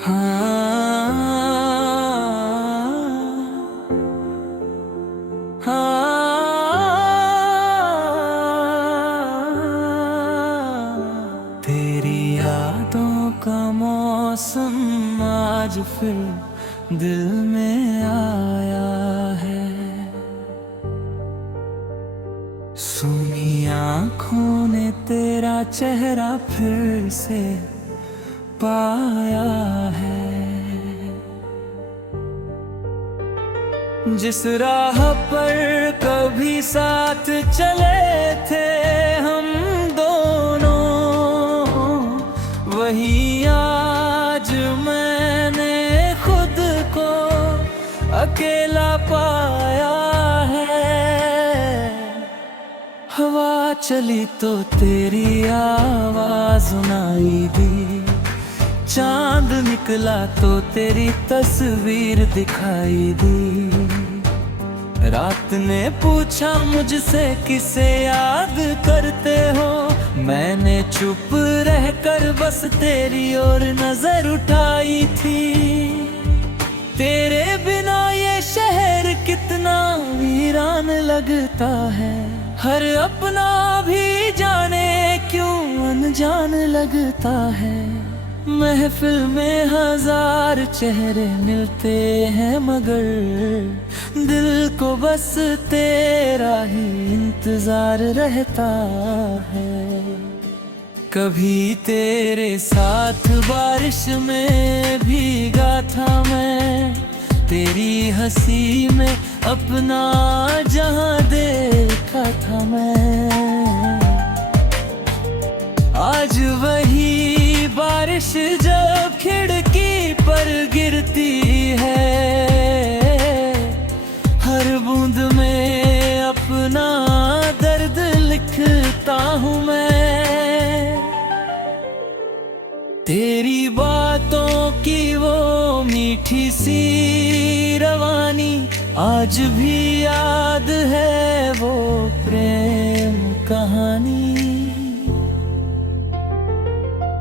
हाँ, तेरी यादों का मौसम आज फिर दिल में आया है। सूनी आँखों ने तेरा चेहरा फिर से पाया है। जिस राह पर कभी साथ चले थे हम दोनों, वही आज मैंने खुद को अकेला पाया है। हवा चली तो तेरी आवाज सुनाई दी, चांद निकला तो तेरी तस्वीर दिखाई दी। रात ने पूछा मुझसे किसे याद करते हो, मैंने चुप रहकर बस तेरी ओर नजर उठाई थी। तेरे बिना ये शहर कितना वीरान लगता है, हर अपना भी जाने क्यों अनजान लगता है। महफिल में हजार चेहरे मिलते हैं मगर दिल को बस तेरा ही इंतजार रहता है। कभी तेरे साथ बारिश में भीगा था मैं, तेरी हंसी में अपना जहां देखा था मैं। आज वही बारिश जब खिड़की पर गिरती है, हर बूंद में अपना दर्द लिखता हूँ मैं। तेरी बातों की वो मीठी सी रवानी आज भी याद है, वो प्रेम कहानी।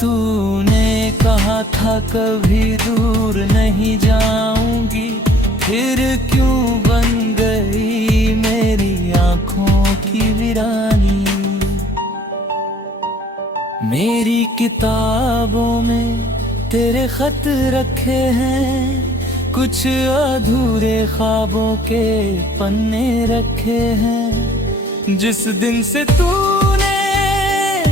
तूने कहा था कभी दूर नहीं जाऊंगी, फिर क्यों बन गई मेरी आंखों की वीरानी। मेरी किताबों में तेरे खत रखे हैं, कुछ अधूरे ख्वाबों के पन्ने रखे हैं। जिस दिन से तूने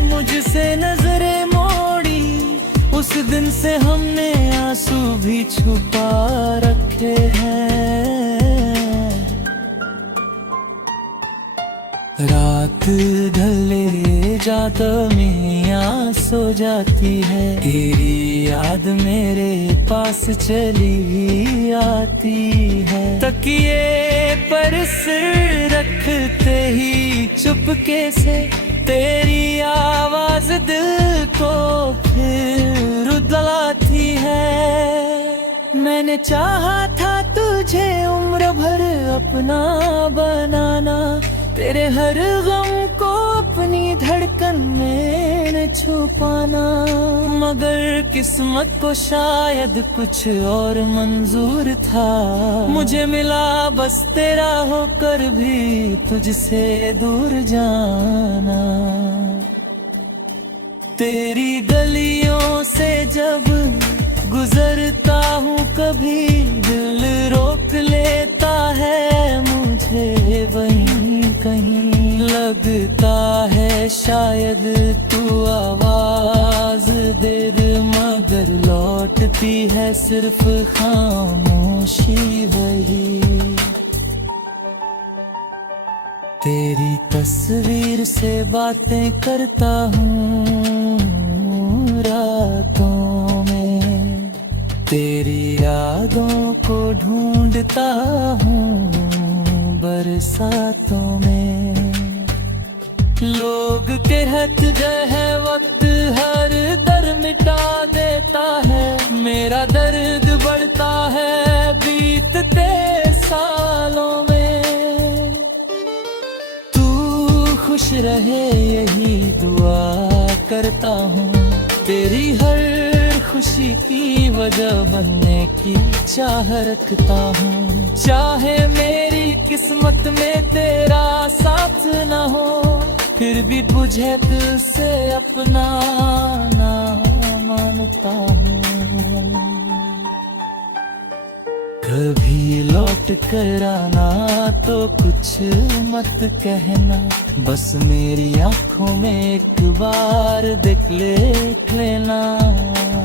मुझसे नजरें मोड़ी, उस दिन से हमने आंसू भी छुपा रखे हैं। रात ढले जाता मियां सो जाती है, तेरी याद मेरे पास चली आती है। तकिए पर सिर रखते ही चुपके से तेरी आवाज दिल को फिर रुलाती है। मैंने चाहा था तुझे उम्र भर अपना बनाना, तेरे हर गम को अपनी धड़कन में छुपाना। मगर किस्मत को शायद कुछ और मंजूर था, मुझे मिला बस तेरा होकर भी तुझसे दूर जाना। तेरी गलियों से जब गुजरता हूँ कभी, दिल रोक लेता है मुझे वहीं कहीं। लगता है शायद तू आवाज दे दे, मगर लौटती है सिर्फ खामोशी वही। तेरी तस्वीर से बातें करता हूँ रातों में, तेरी यादों को ढूंढता हूँ बरसातों में। लोग कहते हैं वक्त हर दर्द मिटा देता है, मेरा दर्द बढ़ता है बीतते सालों में। तू खुश रहे यही दुआ करता हूँ, तेरी हर खुशी की अपनी वजह बनने की चाह रखता हूँ। चाहे मेरी किस्मत में तेरा साथ न हो, फिर भी तुझे दिल से अपना ना मानता हूँ। कभी लौट कर आना तो कुछ मत कहना, बस मेरी आंखों में एक बार देख लेना।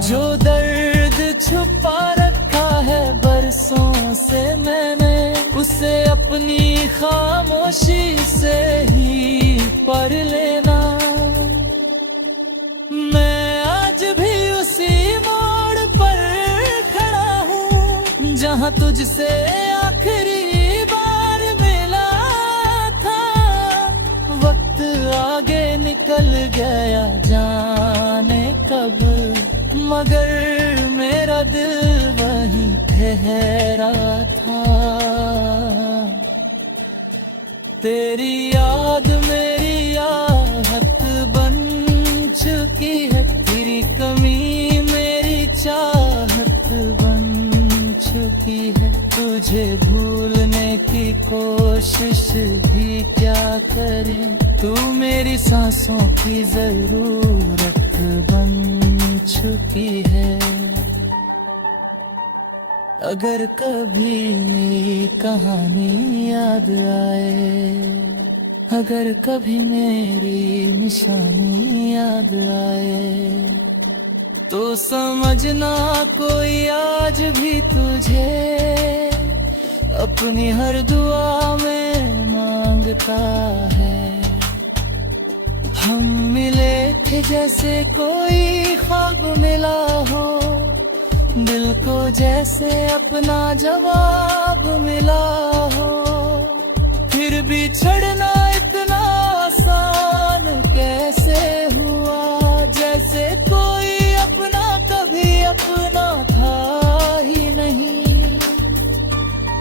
जो दर्द छुपा रखा है बरसों से मैंने, उसे अपनी खामोशी से ही पढ़ लेना। मैं आज भी उसी मोड़ पर खड़ा हूँ जहाँ तुझसे आखिरी बार मिला था। वक्त आगे निकल गया जाने कब, मगर मेरा दिल वहीं ठहरा था। तेरी याद मेरी आहत बन चुकी है, तेरी कमी मेरी चाहत बन चुकी है। तुझे भूलने की कोशिश भी क्या करें, तू मेरी सांसों की जरूरत बन चुकी है। अगर कभी मेरी कहानी याद आए, अगर कभी मेरी निशानी याद आए, तो समझना कोई आज भी तुझे अपनी हर दुआ में मांगता है। हम मिले थे जैसे कोई ख्वाब मिला हो, दिल को जैसे अपना जवाब मिला हो। फिर भी छड़ना इतना आसान कैसे हुआ, जैसे कोई अपना कभी अपना था ही नहीं।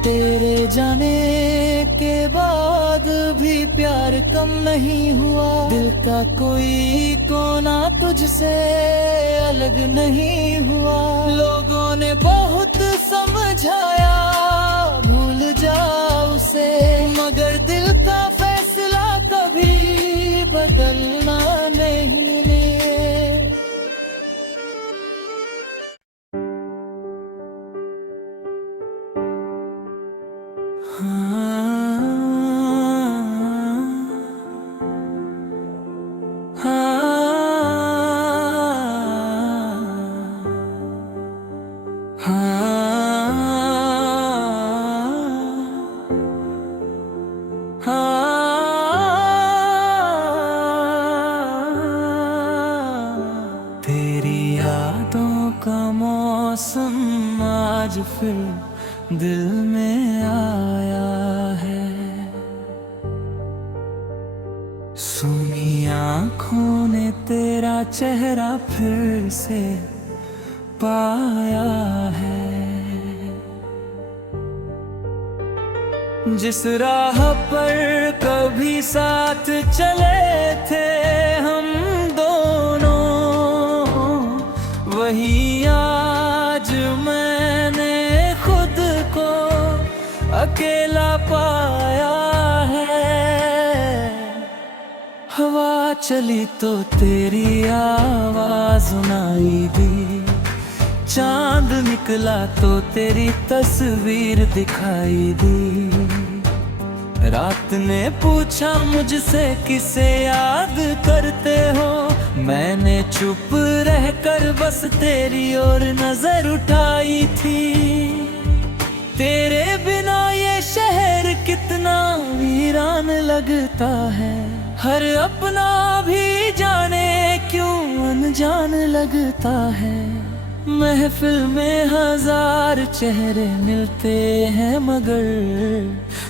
तेरे जाने के बाद भी प्यार कम नहीं हुआ, दिल का कोई कोना तुझसे अलग नहीं हुआ। लोगों ने बहुत समझाया भूल जा उसे, मगर दिल का फैसला कभी बदलना नहीं। तेरी यादों का मौसम आज फिर दिल में आया है। सुनी आँखों ने तेरा चेहरा फिर से पाया है। जिस राह पर कभी साथ चले थे हम दोनों, वही आज मैंने खुद को अकेला पाया है। हवा चली तो तेरी आवाज सुनाई दी, चांद निकला तो तेरी तस्वीर दिखाई दी। रात ने पूछा मुझसे किसे याद करते हो, मैंने चुप रहकर बस तेरी ओर नजर उठाई थी। तेरे बिना ये शहर कितना वीरान लगता है, हर अपना भी जाने क्यों अनजान लगता है। महफिल में हजार चेहरे मिलते हैं, मगर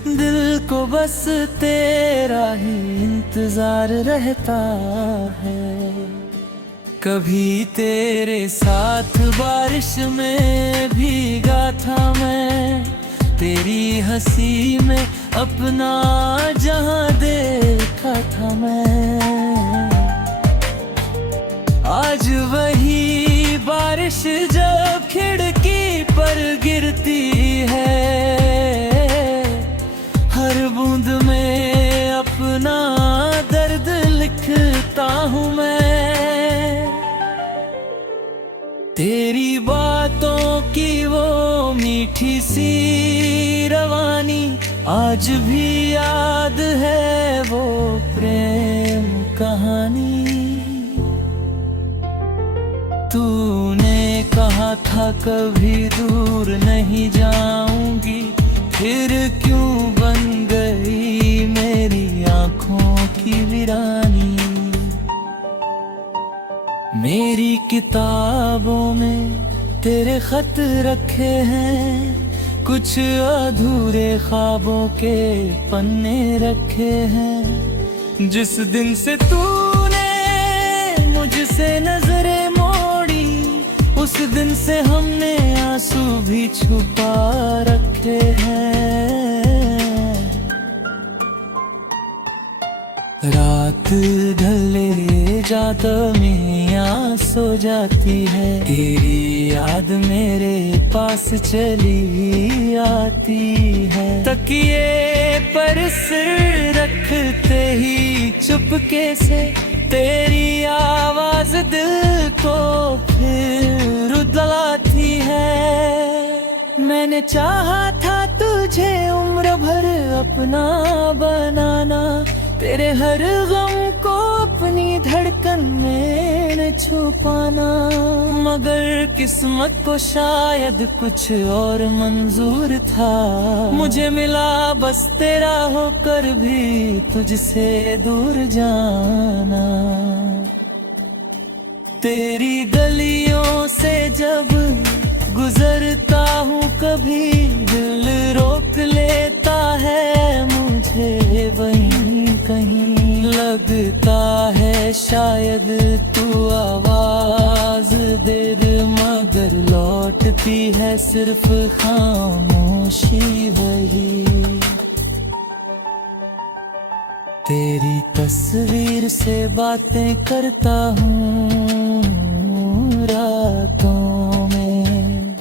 दिल को बस तेरा ही इंतजार रहता है। कभी तेरे साथ बारिश में भीगा था मैं, तेरी हंसी में अपना जहां देखा था मैं। आज वही बारिश जब गिरती है, हर बूंद में अपना दर्द लिखता हूँ मैं। तेरी बातों की वो मीठी सी रवानी आज भी याद है, वो प्रेम कहानी। तूने कहा था कभी दूर नहीं जाऊंगी, फिर क्यों बन गई मेरी आंखों की वीरानी। मेरी किताबों में तेरे खत रखे हैं, कुछ अधूरे ख्वाबों के पन्ने रखे हैं। जिस दिन से तूने मुझसे नजरें मोड़ी, उस दिन से हमने आंसू भी छुपा रखे हैं। रात ढले जाता मैं सो जाती है, तेरी याद मेरे पास चली आती है। तकिए पर सिर रखते ही चुपके से तेरी आवाज दिल को फिर रुलाती है। मैंने चाहा था तुझे उम्र भर अपना बनाना, तेरे हर गम को अपनी धड़कन में छुपाना। मगर किस्मत को शायद कुछ और मंजूर था, मुझे मिला बस तेरा होकर भी तुझसे दूर जाना। तेरी गलियों से जब गुजरता हूँ कभी, दिल रोक लेता है मुझे वहीं कहीं। लगता है शायद तू आवाज दे दे, मगर लौटती है सिर्फ खामोशी वही। तेरी तस्वीर से बातें करता हूँ रातों में,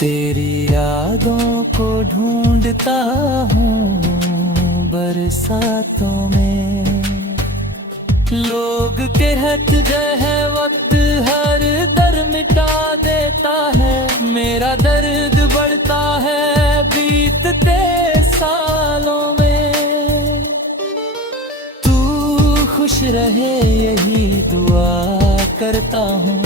तेरी यादों को ढूंढता हूँ बरसातों में। लोग कहते हैं वक्त हर दर्द मिटा देता है, मेरा दर्द बढ़ता है बीतते सालों में। तू खुश रहे यही दुआ करता हूँ,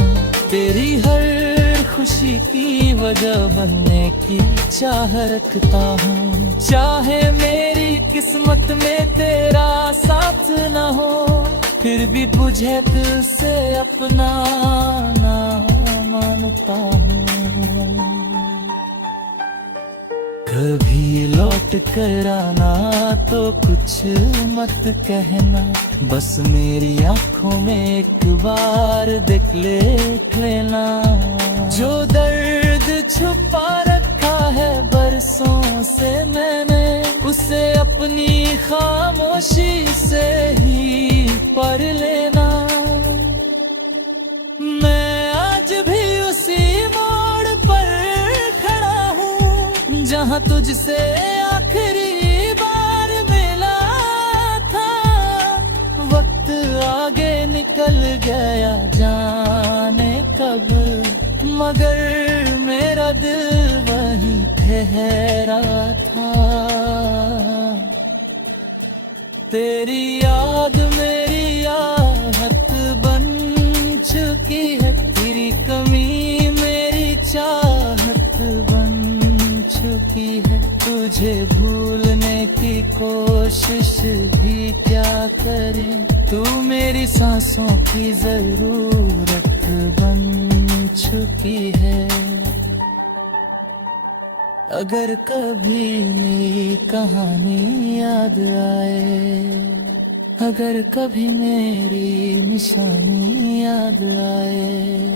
तेरी हर खुशी की वजह बनने की चाह रखता हूँ। चाहे मेरी किस्मत में तेरा साथ न हो, फिर भी तुझे दिल से अपना ना मानता हूँ। कभी लौट कर आना तो कुछ मत कहना, बस मेरी आंखों में एक बार देख लेना। जो दर्द छुपा रखा है बरसों से मैंने, उसे अपनी खामोशी से ही पढ़ लेना। मैं आज भी उसी मोड़ पर खड़ा हूँ जहाँ तुझसे आखिरी बार मिला था। वक्त आगे निकल गया जाने कब, मगर मेरा दिल वहीं ठहरा था। तेरी याद मेरी आहट बन चुकी है, तेरी कमी मेरी चाहत बन चुकी है। तुझे भूलने की कोशिश भी क्या करें, तू मेरी सांसों की जरूरत बन चुकी है। अगर कभी मेरी कहानी याद आए, अगर कभी मेरी निशानी याद आए,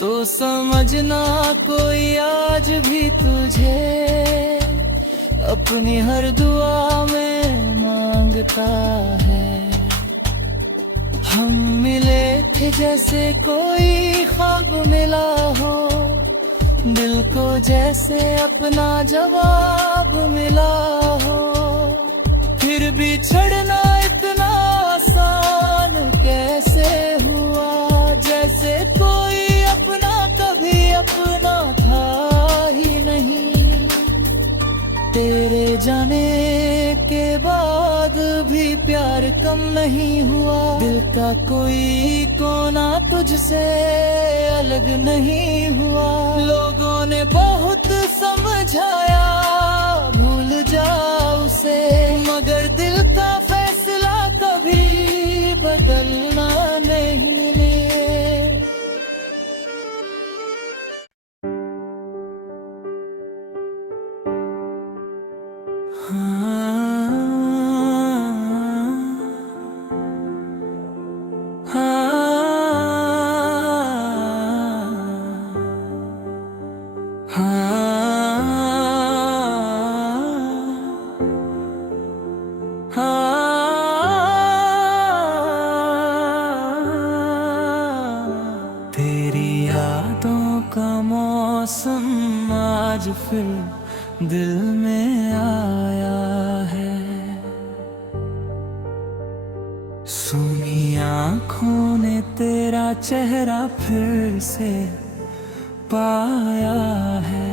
तो समझना कोई आज भी तुझे अपनी हर दुआ में मांगता है। हम मिले थे जैसे कोई ख्वाब मिला हो, दिल को जैसे अपना जवाब मिला हो। फिर भी छड़ना इतना आसान कैसे हुआ, जैसे कोई अपना कभी अपना था ही नहीं। तेरे जाने के बाद भी प्यार कम नहीं हुआ, दिल का कोई कोना तुझसे अलग नहीं हुआ। लोगों ने बहुत समझाया भूल जा उसे, मगर दिल का फैसला कभी बदलना नहीं। तेरी यादों का मौसम आज फिर दिल में आया है। सूनी आँखों ने तेरा चेहरा फिर से पाया है।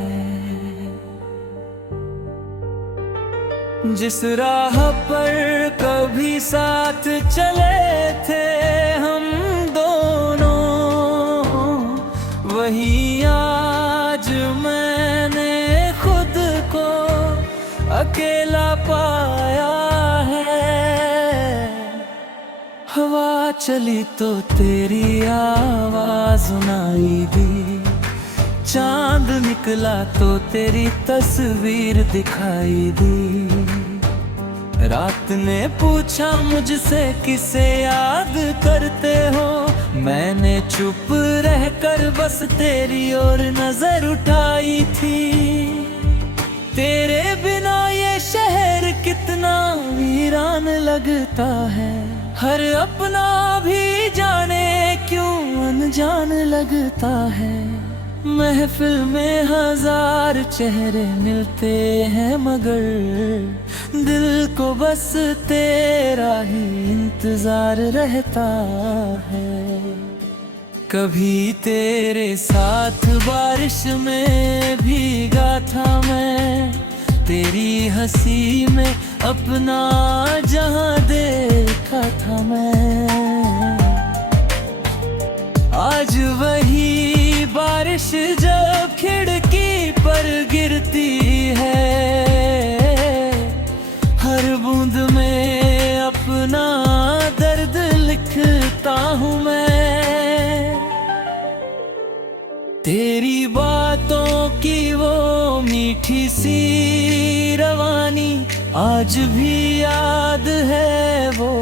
जिस राह पर कभी साथ चले थे हम दोनों, वही आज मैंने खुद को अकेला पाया है। हवा चली तो तेरी आवाज सुनाई दी, चांद निकला तो तेरी तस्वीर दिखाई दी। रात ने पूछा मुझसे किसे याद करते हो, मैंने चुप रहकर बस तेरी ओर नजर उठाई थी। तेरे बिना ये शहर कितना वीरान लगता है, हर अपना भी जाने क्यों अनजान लगता है। महफिल में हजार चेहरे मिलते हैं, मगर दिल को बस तेरा ही इंतजार रहता है। कभी तेरे साथ बारिश में भीगा था मैं, तेरी हंसी में अपना जहां देखा था मैं। आज वही बारिश जब खिड़की पर गिरती है, हर बूंद में अपना दर्द लिखता हूँ मैं। तेरी बातों की वो मीठी सी रवानी आज भी याद है, वो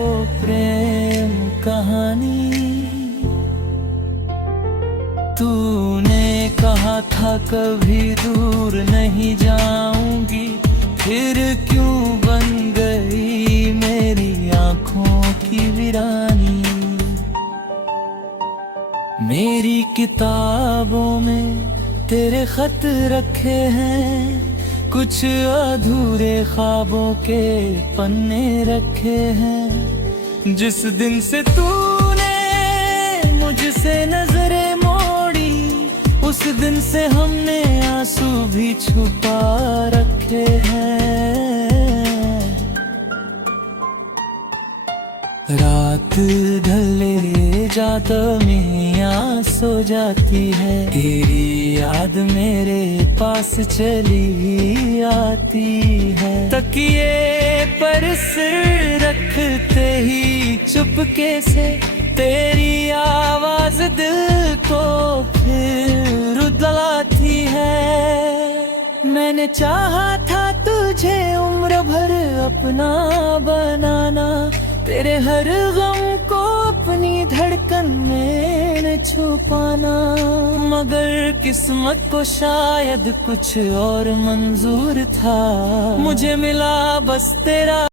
प्रेम कहानी। तूने कहा था कभी दूर नहीं जाऊंगी, फिर क्यों बन गई मेरी आंखों की वीरानी। मेरी किताबों में तेरे खत रखे हैं, कुछ अधूरे ख्वाबों के पन्ने रखे हैं। जिस दिन से तूने मुझसे नजरें मोड़ी, उस दिन से हमने आंसू भी छुपा रखे हैं। रात ढले जाता मियां सो जाती है, तेरी याद मेरे पास चली आती है। तकिए पर सिर रखते ही चुपके से तेरी आवाज दिल को फिर रुलाती है। मैंने चाहा था तुझे उम्र भर अपना बनाना, तेरे हर गम को अपनी धड़कन में छुपाना। मगर किस्मत को शायद कुछ और मंजूर था, मुझे मिला बस तेरा